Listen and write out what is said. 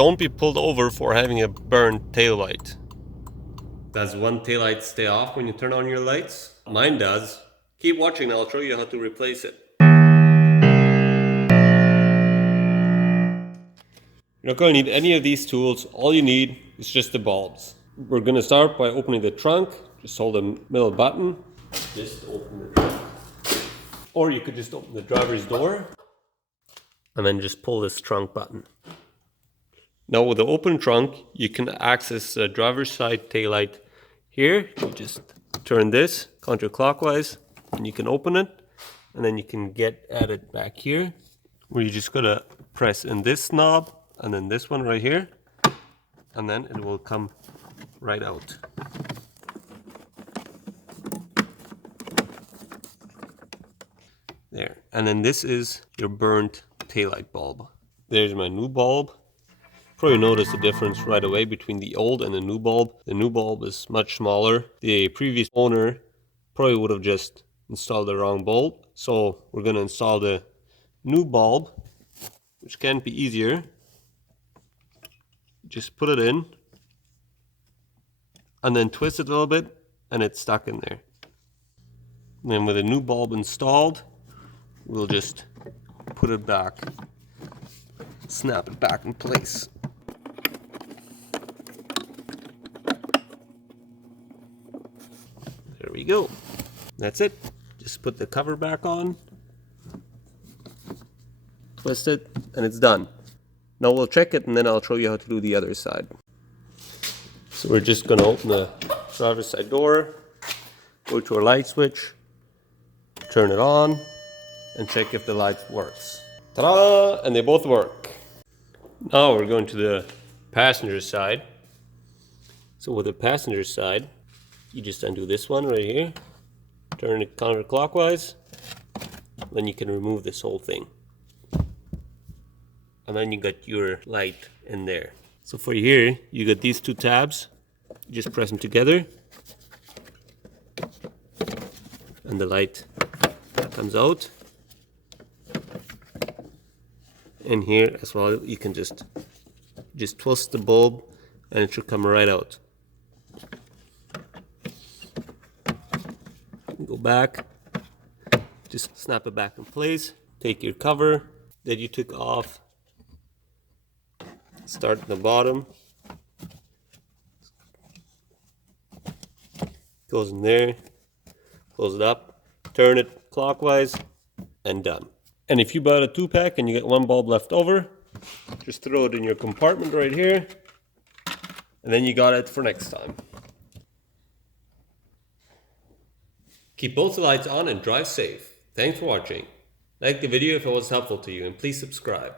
don't be pulled over for having a burned taillight. Does one taillight stay off when you turn on your lights? Mine does. Keep watching and I'll show you how to replace it. You're not going to need any of these tools. All you need is just the bulbs. We're going to start by opening the trunk. Just hold the middle button. Just open the trunk. Or you could just open the driver's door and then just pull this trunk button. Now with the open trunk, you can access the driver's side taillight here. You just turn this counterclockwise and you can open it. And then you can get at it back here, where you just gotta press in this knob and then this one right here. And then it will come right out. There. And then this is your burnt taillight bulb. There's my new bulb. Probably notice the difference right away between the old and the new bulb. The new bulb is much smaller. The previous owner probably would have just installed the wrong bulb. So we're going to install the new bulb, which can be easier. Just put it in and then twist it a little bit and it's stuck in there. And then with the new bulb installed, we'll just put it back, snap it back in place. There we go. That's it. Just put the cover back on, twist it, and it's done. Now we'll check it and then I'll show you how to do the other side. So we're just going to open the driver's side door, go to our light switch, turn it on, and check if the light works. Ta-da! And they both work. Now we're going to the passenger side. So with the passenger side, you just undo this one right here, turn it counterclockwise, then you can remove this whole thing. And then you got your light in there. So for here, you got these two tabs. You just press them together, and the light comes out. And here as well, you can just twist the bulb, and it should come right out. Go back, just snap it back in place. Take your cover that you took off. Start at the bottom. Goes in there. Close it up. Turn it clockwise. And done. And if you bought a 2-pack and you get one bulb left over, just throw it in your compartment right here. And then you got it for next time. Keep both the lights on and drive safe. Thanks for watching. Like the video if it was helpful to you and please subscribe.